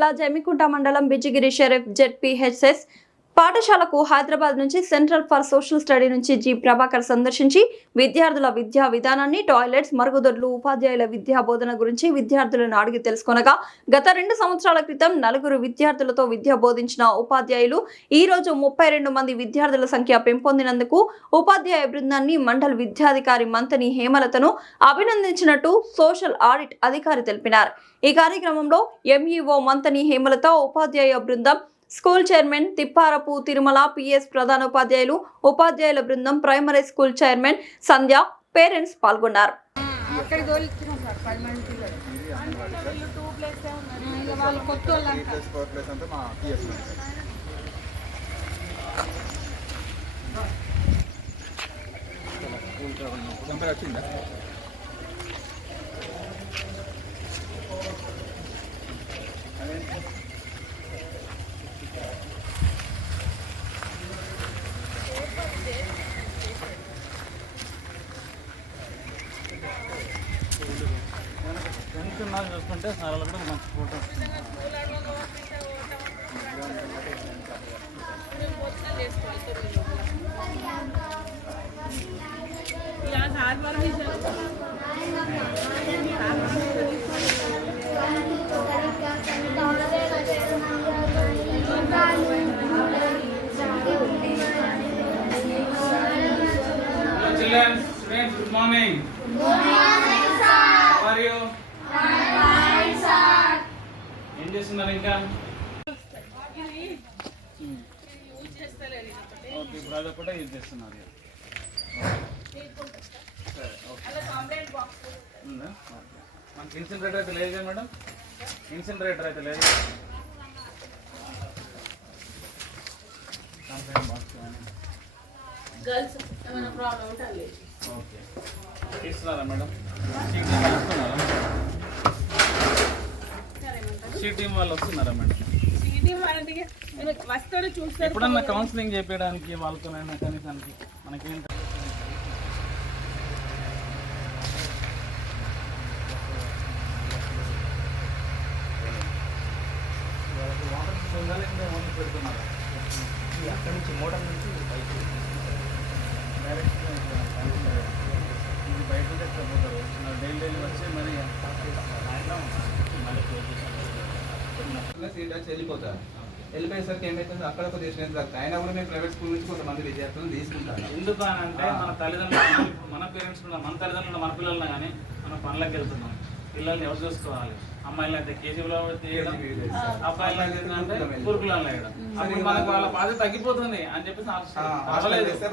జిల్లా జమ్మికుంట మండలం బిజిగిరి షరీఫ్ జెడ్పీహెచ్ఎస్ పాఠశాలకు హైదరాబాద్ నుంచి సెంట్రల్ ఫర్ సోషల్ స్టడీ నుంచి జి ప్రభాకర్ సందర్శించి విద్యార్థుల విద్యా విధానాన్ని, టాయిలెట్స్, మరుగుదొడ్లు, ఉపాధ్యాయుల విద్యా బోధన గురించి విద్యార్థులను అడిగి తెలుసుకొనగా గత 2 సంవత్సరాల క్రితం 4 విద్యార్థులతో విద్య బోధించిన ఉపాధ్యాయులు ఈ రోజు 32 మంది విద్యార్థుల సంఖ్య పెంపొందినందుకు ఉపాధ్యాయ బృందాన్ని మండల విద్యాధికారి మంతని హేమలతను అభినందించినట్టు సోషల్ ఆడిట్ అధికారి తెలిపినారు. ఈ కార్యక్రమంలో ఎంఈఓ మంతని హేమలత, ఉపాధ్యాయ బృందం, school chairman Tipparapu Tirumala, PS ప్రధానోపాధ్యాయులు, ఉపాధ్యాయుల బృందం, ప్రైమరీ స్కూల్ చైర్మన్ సంధ్య, పేరెంట్స్ పాల్గొన్నారు. చూసుకుంటే సార్లు కూడా మంచి photo Children, students, good morning. Good morning, sir. How are you? Fine, sir. ఏం చేస్తున్నారు ఇంకా? ఓకే, ఇప్పుడు అది కూడా యూజ్ చేస్తున్నారు. మనకి ఇన్సినరేటర్ అయితే లేదు కదా మేడం? ఇన్సినరేటర్ అయితే లేదు. కంప్లైంట్ బాక్స్ గర్ల్స్ ఏమైనా ప్రాబ్లం ఉంటే ఓకే ఇస్తున్నారా మేడం? టీం వాళ్ళు వస్తున్నారా మేడం? ఎప్పుడన్నా కౌన్సిలింగ్ చేయడానికి వాళ్ళతోనైనా కనీసానికి మనకి వాటర్ పెడుతున్నారు. అక్కడి నుంచి మోటార్ నుంచి డైరెక్ట్ ఇది బయట పోతారు. డైలీ వచ్చి మరి వెళ్ళిపోతారు. వెళ్ళిపోయేసరికి ఏమైతుంది, అక్కడ ఒక స్ట్రెంత్ తగ్గుతుంది. అయినా కూడా మేము ప్రైవేట్ స్కూల్ నుంచి కొంతమంది విద్యార్థులను తీసుకుంటారు. ఎందుకు అని అంటే మన తల్లిదండ్రులు, మన పేరెంట్స్ కూడా, మన తల్లిదండ్రులు మన పిల్లలు కానీ మనం పనులకు వెళ్తున్నాం. పిల్లల్ని ఎవరు చూసుకోవాలి? అమ్మాయిలు అయితే కేజీలో తీయడం, అబ్బాయిలు అంటే పురుగులలో వేయడం. అప్పుడు మనకు వాళ్ళ బాధ్యత తగ్గిపోతుంది అని చెప్పేసి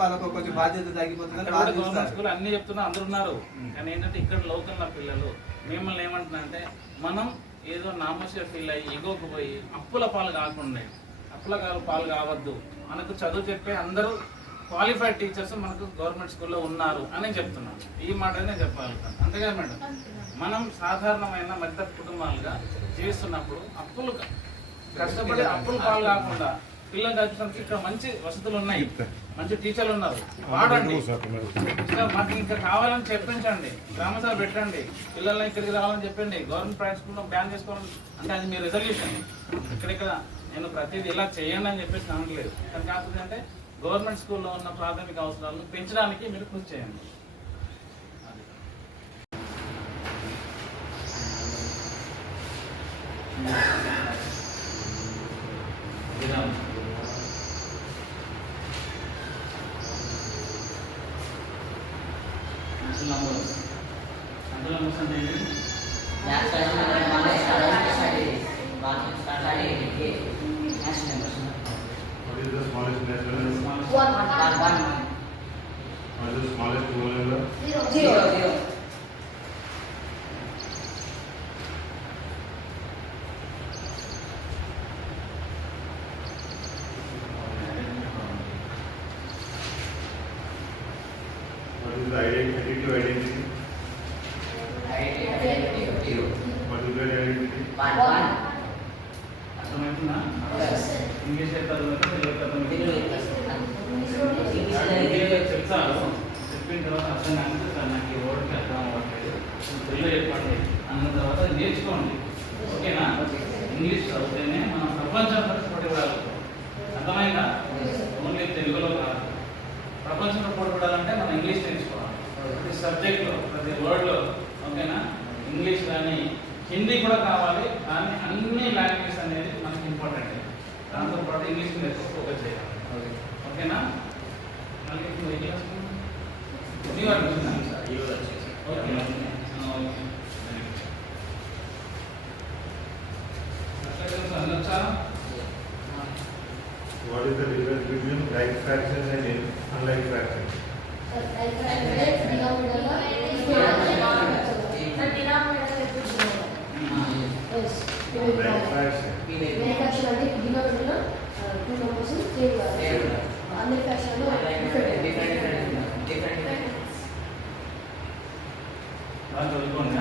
వాళ్ళకు కొంచెం బాధ్యత తగ్గిపోతుంది. గవర్నమెంట్ స్కూల్ అన్ని చెప్తున్నా అందరు ఉన్నారు. కానీ ఏంటంటే ఇక్కడ లోకల్ పిల్లలు మిమ్మల్ని ఏమంటున్నా అంటే మనం ఏదో నామోషిగా ఫీల్ అయ్యి ఎగోకు పోయి అప్పుల పాలు కాకుండా, అప్పుల పాలు కావద్దు. మనకు చదువు చెప్పే అందరూ క్వాలిఫైడ్ టీచర్స్ మనకు గవర్నమెంట్ స్కూల్లో ఉన్నారు అని చెప్తున్నాను. ఈ మాట నేను చెప్పగలుగుతాను. అంతేగా మేడం? మనం సాధారణమైన మధ్యతరగతి కుటుంబాలుగా జీవిస్తున్నప్పుడు అప్పులు కష్టపడి అప్పులు పాలు కాకుండా పిల్లలు చదివించడానికి ఇక్కడ మంచి వసతులు ఉన్నాయి, మంచి టీచర్లు ఉన్నారు. వాడండి. మాకు ఇంకా కావాలని చెప్పించండి, గ్రామసభ పెట్టండి, పిల్లల్ని ఇక్కడికి రావాలని చెప్పండి. గవర్నమెంట్ ప్రైవేట్ స్కూల్లో బ్యాన్ చేసుకోవాలని అంటే అది మీ రెజల్యూషన్. ఇక్కడిక్కడ నేను ప్రతిదీ ఇలా చేయండి అని చెప్పేసి అనట్లేదు. కానీ కాకపోతే అంటే గవర్నమెంట్ స్కూల్లో ఉన్న ప్రాథమిక అవసరాలను పెంచడానికి మీరు కృషి చేయండి. Identity to identity. What is your identity? One. అర్థమవుతుందా? ఇంగ్లీష్ చెప్తారు, చెప్తారు. చెప్పిన తర్వాత అర్థం కాకపోతే సార్ నాకు ఈ వర్డ్కి అర్థం అవ్వట్లేదు, తెలుగులో చెప్పండి అన్న తర్వాత నేర్చుకోండి. ఓకేనా? ఇంగ్లీష్ చదివితేనే మనం ప్రపంచంతో పోటీపడాలి. అర్థమైందా? ఓన్లీ తెలుగులో కాదు. ప్రపంచంలో పోటీపడాలంటే మనం ఇంగ్లీష్ నేర్చుకోవాలి. ప్రతి సబ్జెక్ట్లో, ప్రతి వర్డ్లో. ఓకేనా? ఇంగ్లీష్ కానీ హిందీ కూడా కావాలి, కానీ అన్ని లాంగ్వేజెస్ అనేది మనకి ఇంపార్టెంట్. దాంతోపాటు ఇంగ్లీష్ మీద ఎక్కువ ఫోకస్ చేయాలి. ఓకేనా? మళ్ళీ మీ వారు okay. What is the difference between like fraction and unlike fraction? Like fraction. బాగా చదువుకోండి.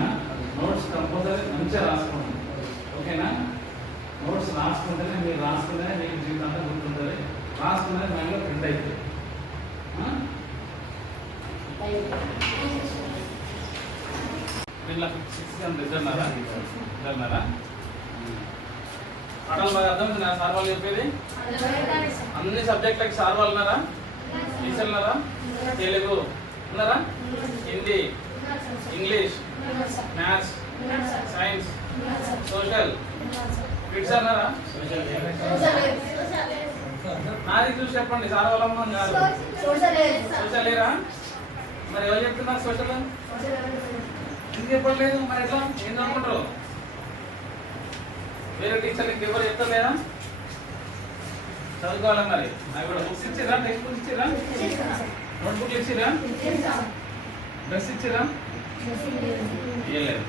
నోట్స్ కంపల్సరీ మంచిగా రాసుకోండి. ఓకేనా? నోట్స్ రాసుకుంటేనే మీరు రాసుకుంటేనే మీకు జీవితంలో గుర్తుంటుంది. రాసుకుంటే మైండ్లో ప్రింట్ అవుతుంది. ఇలా 6 రిజర్నారా పాటలు బాగా అర్థమవుతుందా? సార్ వాళ్ళు చెప్పేది అన్ని సబ్జెక్టులకి సార్ వాళ్ళు ఉన్నారా? టీచర్ ఉన్నారా? తెలుగు ఉన్నారా? Hindi, English, maths, science, social kids అన్నారా? నాది చూసి చెప్పండి. సార్ వాళ్ళమ్మ కాదు. సోషల్ లేరా? మరి ఎవరు చెప్తున్నారు సోషల్? ఎందుకు చెప్పట్లేదు? మరి ఎట్లా? ఏం అనుకుంటారు? వేరే టీచర్లకి ఎవరు చెప్తలేరా? చదువుకోవాలి. మరి నాకు కూడా బుక్స్ ఇచ్చిరా? టెక్స్ట్ బుక్స్ ఇచ్చిరా? నోట్బుక్లు ఇచ్చిరా? డ్రెస్ ఇచ్చిరా? ఇవ్వలేదు.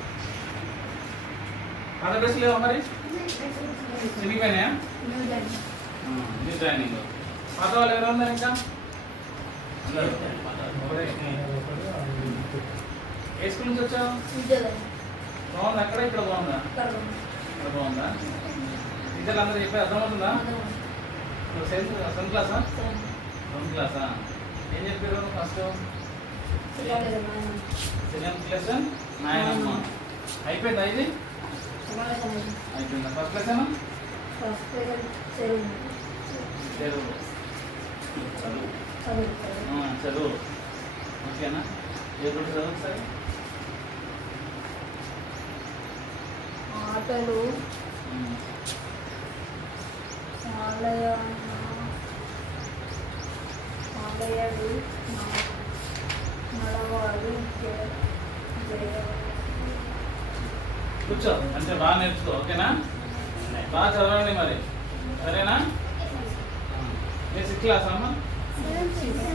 పాత డ్రెస్ లేవా? మరి చినిగిపోయినాయా? New joining. పాత వాళ్ళు ఎవరు ఉన్నారు ఇంకా? ఏ స్కూల్ నుంచి వచ్చావు? బాగుందా? అక్కడ ఇక్కడ బాగుందా? ఇక్కడ బాగుందా? టీచర్లు అందరూ చెప్పి అర్థమవుతుందా? సెవెంత్ క్లాసా? సెవెంత్ క్లాసా? ఏం చెప్పారు ఫస్ట్? సెకండ్ క్లాస్ నాయనమ్మ. అయిపోయిందా ఇది? అయిపోయిందా? ఫస్ట్ క్లాస్ ఏనా? చదువు. చదువు. ఓకేనా? ఏ గుడి చదువు సరే? ఆటలు, ఆలయాలు, నడవాలి, కూర్చో. అంటే బాగా నేర్చుకో. ఓకేనా? బాగా చదవండి మరి. సరేనా? మీరు 6th క్లాస్ అమ్మా?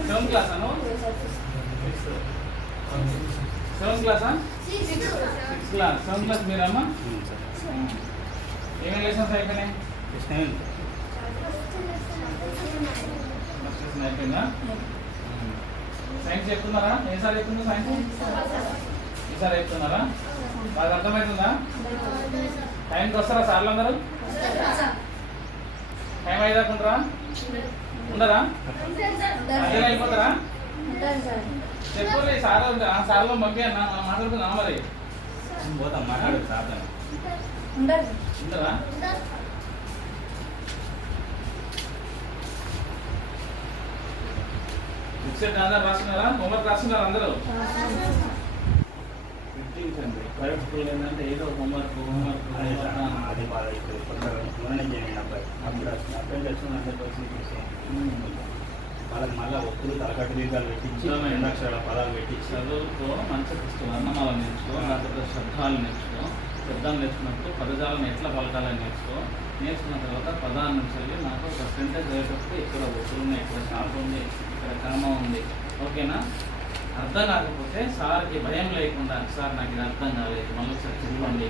7th క్లాసా నువ్వు? 7th క్లాసా? 6th class. 7th class మీరమ్మా? ఏమేమి లెసన్స్ అయిపోయినాయి? ఫస్ట్ లెసన్ అయిపోయిందా? సైన్స్ చెప్తున్నారా? ఏ సార్ చెప్తున్నారు సైన్స్? ఈసారి చెప్తున్నారా? బాగా అర్థమవుతుందా? టైంకి వస్తారా సార్లు అందరూ? టైం అయ్యేదాకుంటారా? ఉండరా? అదే అయిపోతారా? చెప్పండి. సార్ సార్లో పంపి అన్న మాట్లాడుతున్నా మరి. పోతాం మాట్లాడు సార్. ఉండరా? బుక్స్ అందరూ రాస్తున్నారా? హోంవర్క్ రాస్తున్నారా అందరూ? ప్రైవేట్ స్కూల్ ఏంటంటే ఏదో హోంవర్క్ అది బాగా ఇప్పుడు మొన్న చేయండి అబ్బాయి అప్పుడు అబ్బాయి తెచ్చుకుని 100% వాళ్ళకి మళ్ళీ ఒప్పుడు తలకట్టు దీర్ఘాలు పెట్టించి 2 అక్షరాల పదాలు పెట్టించి చదువుతో మంచి వర్ణమాలను నేర్చుకో, లేకపోతే శబ్దాలు నేర్చుకో. శబ్దాలు నేర్చుకున్నప్పుడు పదజాలను ఎట్లా పలకాలని నేర్చుకున్న తర్వాత పదాన్ని నుంచి వెళ్ళి నాకు ఒక సెంటెన్స్ అయ్యేటప్పుడు ఇక్కడ ఒత్తులు ఉన్నాయి, ఇక్కడ షాప్ ఉంది, ఇక్కడ కామ ఉంది. ఓకేనా? అర్థం కాకపోతే సార్కి భయం లేకుండా సార్ నాకు ఇది అర్థం కాలేదు మళ్ళీ ఒకసారి చెప్పండి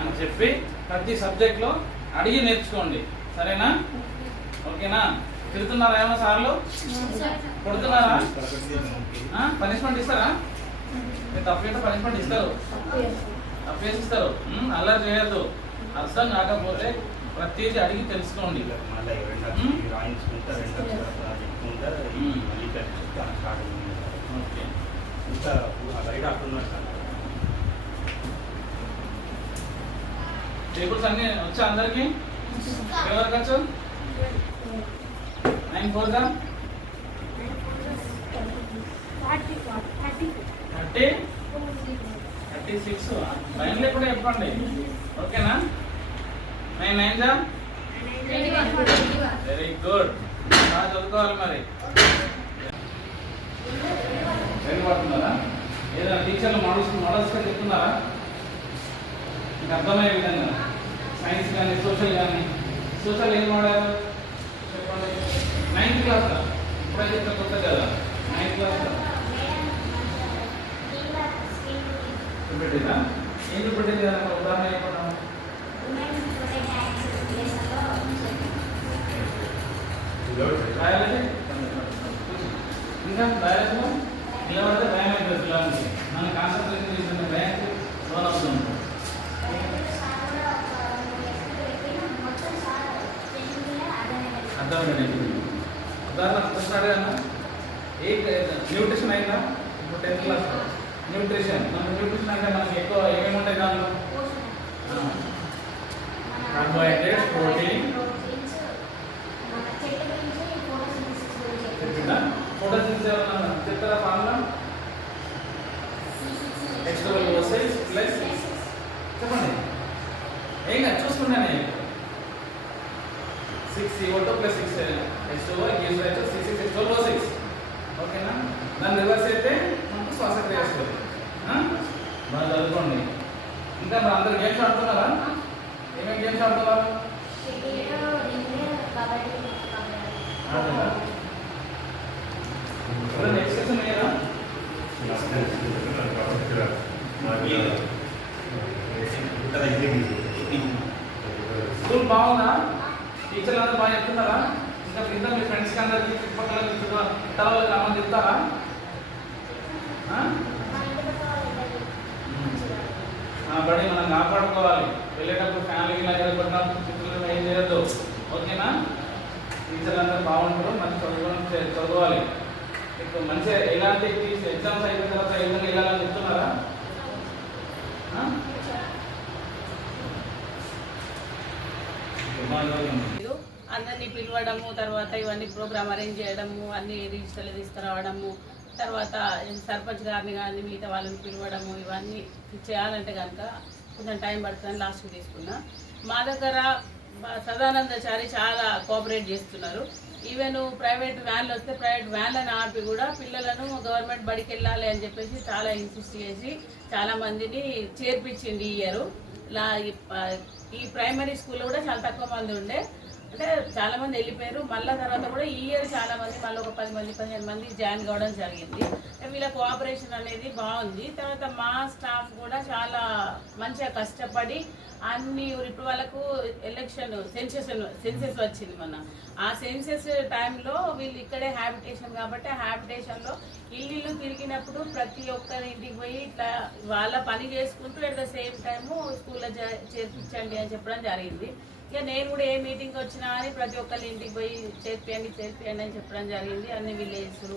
అని చెప్పి ప్రతి సబ్జెక్ట్లో అడిగి నేర్చుకోండి. సరేనా? ఓకేనా? తిడుతున్నారా ఏమో సార్లు? కొడుతున్నారా? పనిష్మెంట్ ఇస్తారా? మీరు తప్పేంటే పనిష్మెంట్ ఇస్తారు, తప్పేసిస్తారు. అల్లరి చేయొద్దు. అర్థం కాకపోతే ప్రతిదీ అడిగి తెలుసుకోండి. మళ్ళీ రాయించుకుంటా 2 అక్షరాల పదాలు చెప్పుకుంటా మళ్ళీ స్టార్ట్ ఓకే. ఇంకా బయట అట్టున్నారు సార్. టేబుల్స్ అన్నీ వచ్చా అందరికి? ఎవరికి వచ్చు? 9 4 గా 36 లైన్లో కూడా చెప్పండి, ఓకేనా? 9 9 గా వెరీ గుడ్. బాగా చదువుకోవాలి మరి. వెళ్ళిపోతున్నారా? ఏదైనా టీచర్లు మోడల్స్గా చెప్తున్నారా? మీకు అర్థమయ్యే విధంగా సైన్స్ కానీ సోషల్ కానీ. సోషల్ ఏం వాడారు చెప్పండి? 9th క్లాస్ ఇప్పుడైతే ఇంత కొత్త కదా. 9th class చూపెట్టిందా? ఏం చూపెట్టింది కదా? ఉదాహరణ అయిపోతాం. బయాలజీ ఇంకా బయాలజీలో నిలబడితే భయం అవుతుంది పిల్లలకి. మన కాన్సన్ట్రేషన్ చేసిన భయానికి లోన్ అవుతుంది. అర్థమైంది. ఉదాహరణ ప్రశ్న అడిగాను, ఏ న్యూట్రిషన్ అయిందా? ఇప్పుడు 10th క్లాస్ న్యూట్రిషన్. న్యూట్రిషన్ అంటే మనకి ఎక్కువ ఏమేమి ఉంటాయి దాంట్లో? Carbohydrates, protein. చెప్పిందా? ఫోటోసింథసిస్ ఏమన్నా చెప్తారా? ఫార్ములా H2O6 ప్లస్ చెప్పండి. ఏం కాదు చూసుకున్నానే. 6CO2 plus 6H2O gives rise to 6H12O6. ఓకేనా? దాన్ని రివర్స్ అయితే మనకు శ్వాసక్రియ వస్తుంది. బాగా చదువుకోండి. ఇంకా మరి అందరు గేమ్స్ ఆడుతున్నారా? ఏమేమి గేమ్స్ ఆడుతున్నారు? నెక్స్ట్ సెషన్ అయ్యారా? స్కూల్ బాగుందా? టీచర్లు అందరూ బాగా చెప్తున్నారా? ఇంకా కింద మీ ఫ్రెండ్స్కి అందరికి చుట్టుపక్కల తలవాళ్ళకి రమ్మని చెప్తారా? బడి మనం కాపాడుకోవాలి. వెళ్ళేటప్పుడు ఫ్యామిలీ ఇలా ఎదుర్కొన్నప్పుడు చిత్రులు ఏం చేయొద్దు, ఓకేనా? టీచర్లు అందరూ బాగుంటారు, మంచి చదవాలి. ఇప్పుడు మంచిగా ఎలాంటి ఎగ్జామ్స్ అయిపోయిన తర్వాత ఏ విధంగా వెళ్ళాలని చెప్తున్నారా? అందరినీ పిలవడము, తర్వాత ఇవన్నీ ప్రోగ్రామ్ అరేంజ్ చేయడము, అన్ని రిజిస్టర్లు తీసుకురావడము, తర్వాత సర్పంచ్ గారిని కానీ మిగతా వాళ్ళని పిలవడము, ఇవన్నీ చేయాలంటే కనుక కొంచెం టైం పడుతుందని లాస్ట్కి తీసుకున్నా. మా దగ్గర సదానందచారి చాలా కోఆపరేట్ చేస్తున్నారు. ఈవెన్ ప్రైవేట్ వ్యాన్లు వస్తే ప్రైవేట్ వ్యాన్లను ఆపి కూడా పిల్లలను గవర్నమెంట్ బడికి వెళ్ళాలి అని చెప్పేసి చాలా ఇన్సిస్ట్ చేసి చాలా మందిని చేర్పించింది ఈ ఇయర్. ఈ ప్రైమరీ స్కూల్లో కూడా చాలా తక్కువ మంది ఉండే, అంటే చాలా మంది వెళ్ళిపోయారు. మళ్ళీ తర్వాత కూడా ఈ ఇయర్ చాలా మంది మళ్ళీ ఒక 10 మంది 15 మంది జాయిన్ కావడం జరిగింది. వీళ్ళ కోఆపరేషన్ అనేది బాగుంది. తర్వాత మా స్టాఫ్ కూడా చాలా మంచిగా కష్టపడి అన్ని ఇప్పుడు వాళ్ళకు ఎలక్షన్ సెన్సెస్ వచ్చింది మొన్న. ఆ సెన్సెస్ టైంలో వీళ్ళు ఇక్కడే హ్యాబిటేషన్ కాబట్టి ఆ హ్యాబిటేషన్లో ఇల్లు తిరిగినప్పుడు ప్రతి ఒక్కరి ఇంటికి పోయి ఇట్లా వాళ్ళ పని చేసుకుంటూ అట్ ద సేమ్ టైము స్కూల్లో చేర్పించండి అని చెప్పడం జరిగింది. ఇక నేను కూడా ఏ మీటింగ్ వచ్చినా అని ప్రతి ఒక్కరి ఇంటికి పోయి చేర్పియండి అని చెప్పడం జరిగింది. అన్ని విలేజ్లు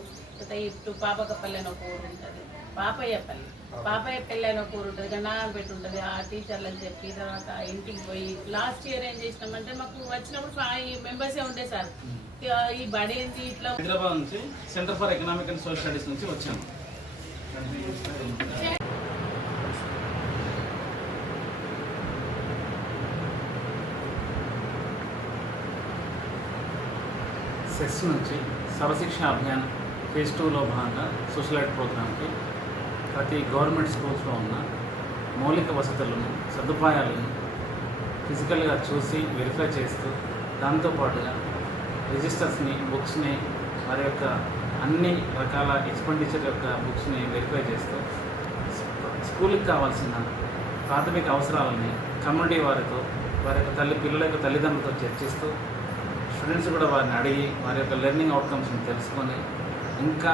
ఇటు పాపకపల్లి అని ఒక ఊరు ఉంటుంది, పాపయ్యపల్లి అని ఒక ఊరు ఉంటుంది, గన్నాపేట ఉంటుంది. ఆ టీచర్లు అని చెప్పి తర్వాత ఇంటికి పోయి లాస్ట్ ఇయర్ ఏం చేసినామంటే మాకు వచ్చినప్పుడు 5 మెంబర్సే ఉండే సార్. ఈ బడి ఏంటి ఇట్లా హైదరాబాద్ నుంచి centre for economic and social studies నుంచి వచ్చాము. సెస్ నుంచి సర్వశిక్ష అభియాన్ ఫేజ్ 2లో భాగంగా సోషల్ ఎయిడ్ ప్రోగ్రామ్కి ప్రతి గవర్నమెంట్ స్కూల్స్లో ఉన్న మౌలిక వసతులను సదుపాయాలను ఫిజికల్గా చూసి వెరిఫై చేస్తూ దాంతోపాటుగా రిజిస్టర్స్ని బుక్స్ని వారి యొక్క అన్ని రకాల ఎక్స్పెండిచర్ యొక్క బుక్స్ని వెరిఫై చేస్తూ స్కూల్కి కావాల్సిన ప్రాథమిక అవసరాలని కమ్యూనిటీ వారితో వారి యొక్క పిల్లల యొక్క తల్లిదండ్రులతో చర్చిస్తూ స్టూడెంట్స్ కూడా వారిని అడిగి వారి యొక్క లెర్నింగ్ అవుట్కమ్స్ని తెలుసుకొని ఇంకా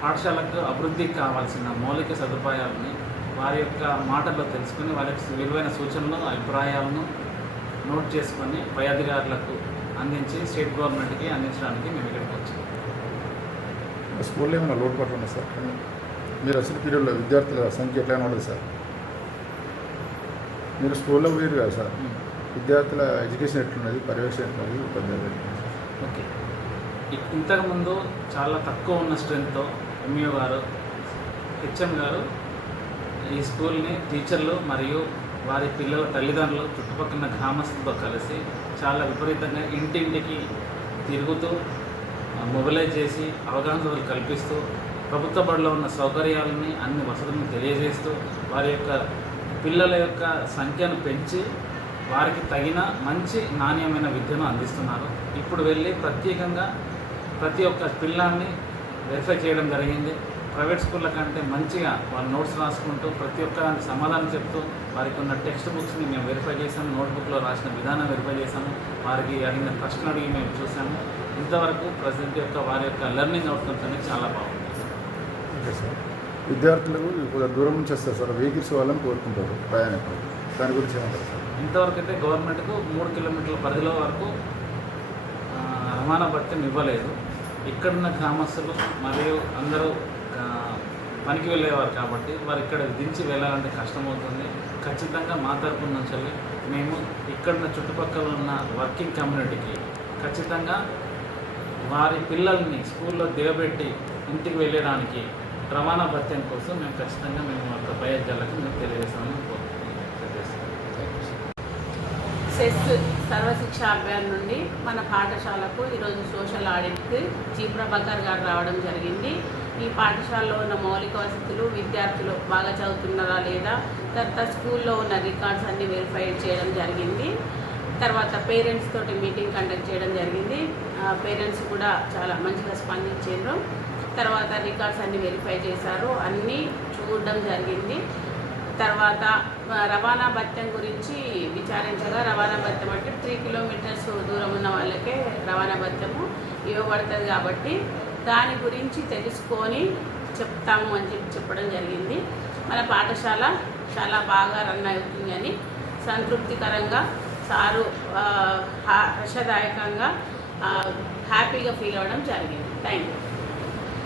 పాఠశాలకు అభివృద్ధికి కావాల్సిన మౌలిక సదుపాయాలని వారి యొక్క మాటల్లో తెలుసుకొని వారి యొక్క విలువైన సూచనలను అభిప్రాయాలను నోట్ చేసుకొని పై అధికారులకు అందించి స్టేట్ గవర్నమెంట్కి అందించడానికి మేము ఇక్కడికి వచ్చాము. స్కూల్లో ఏమైనా లోటుపాట్లు ఉన్నాయి సార్? మీరు అసలు పీరియడ్లో విద్యార్థుల సంఖ్య ఎట్లా ఉండదు సార్? మీరు స్కూల్లో పోయారు కదా సార్, విద్యార్థుల ఎడ్యుకేషన్ ఎట్లున్నది, పర్యవేక్షణ ఎట్లున్నది, ఉపాధ్యాయులు ఎట్లున్నది? ఓకే, ఇంతకుముందు చాలా తక్కువ ఉన్న స్ట్రెంగ్త్తో ఎంఈఓ గారు, హెచ్ఎం గారు ఈ స్కూల్ని టీచర్లు మరియు వారి పిల్లల తల్లిదండ్రులు చుట్టుపక్కల గ్రామస్తులతో కలిసి చాలా విపరీతంగా ఇంటింటికి తిరుగుతూ మొబిలైజ్ చేసి అవగాహన కల్పిస్తూ ప్రభుత్వ బడిలో ఉన్న సౌకర్యాలని అన్ని వసతులను తెలియజేస్తూ వారి యొక్క పిల్లల యొక్క సంఖ్యను పెంచి వారికి తగిన మంచి నాణ్యమైన విద్యను అందిస్తున్నారు. ఇప్పుడు వెళ్ళి ప్రత్యేకంగా ప్రతి ఒక్క పిల్లాన్ని వెరిఫై చేయడం జరిగింది. ప్రైవేట్ స్కూళ్ళ కంటే మంచిగా వాళ్ళు నోట్స్ రాసుకుంటూ ప్రతి ఒక్కరికి సమాధానం చెప్తూ వారికి ఉన్న టెక్స్ట్ బుక్స్ని మేము వెరిఫై చేసాము, నోట్బుక్లో రాసిన విధానం వెరిఫై చేసాము, వారికి అడిగిన ప్రశ్నలు అడిగి మేము చూసాము. ఇంతవరకు ప్రజెంట్ యొక్క వారి యొక్క లెర్నింగ్ అవుట్కమ్స్ అనేది చాలా బాగుంది. ఓకే సార్, విద్యార్థులకు కొంచెం దూరం నుంచి వస్తారు సార్, వెహికల్స్ వాళ్ళని కోరుకుంటారు ప్రయాణికులు, దాని గురించి ఏమంటారు సార్? ఇంతవరకు అయితే గవర్నమెంట్కు 3 కిలోమీటర్ల పరిధిలో వరకు రవాణా భత్యం ఇవ్వలేదు. ఇక్కడున్న గ్రామస్తులు మరియు అందరూ పనికి వెళ్ళేవారు కాబట్టి వారు ఇక్కడ దించి వెళ్ళాలంటే కష్టమవుతుంది. ఖచ్చితంగా మా తరపున నుంచి మేము ఇక్కడున్న చుట్టుపక్కల ఉన్న వర్కింగ్ కమ్యూనిటీకి ఖచ్చితంగా వారి పిల్లల్ని స్కూల్లో దిగబెట్టి ఇంటికి వెళ్ళడానికి రవాణా భత్యం కోసం మేము ఖచ్చితంగా ఒక ప్రయోజనాలకు మేము తెలియజేస్తామని సెస్ సర్వశిక్ష అభియాన్ నుండి మన పాఠశాలకు ఈరోజు సోషల్ ఆడిట్కి జీ ప్రభాకర్ గారు రావడం జరిగింది. ఈ పాఠశాలలో ఉన్న మౌలిక వసతులు, విద్యార్థులు బాగా చదువుతున్నారా లేదా, తర్వాత స్కూల్లో ఉన్న రికార్డ్స్ అన్నీ వెరిఫై చేయడం జరిగింది. తర్వాత పేరెంట్స్ తోటి మీటింగ్ కండక్ట్ చేయడం జరిగింది. పేరెంట్స్ కూడా చాలా మంచిగా స్పందించారు. తర్వాత రికార్డ్స్ అన్నీ వెరిఫై చేశారు, అన్నీ చూడడం జరిగింది. తర్వాత రవాణా భత్యం గురించి విచారించగా రవాణా భత్యం అంటే 3 కిలోమీటర్స్ దూరం ఉన్న వాళ్ళకే రవాణా భత్యము ఇవ్వబడుతుంది కాబట్టి దాని గురించి తెలుసుకొని చెప్తాము అని చెప్పడం జరిగింది. మన పాఠశాల చాలా బాగా రన్ అవుతుందని సంతృప్తికరంగా సారు హర్షదాయకంగా హ్యాపీగా ఫీల్ అవ్వడం జరిగింది. Thank you.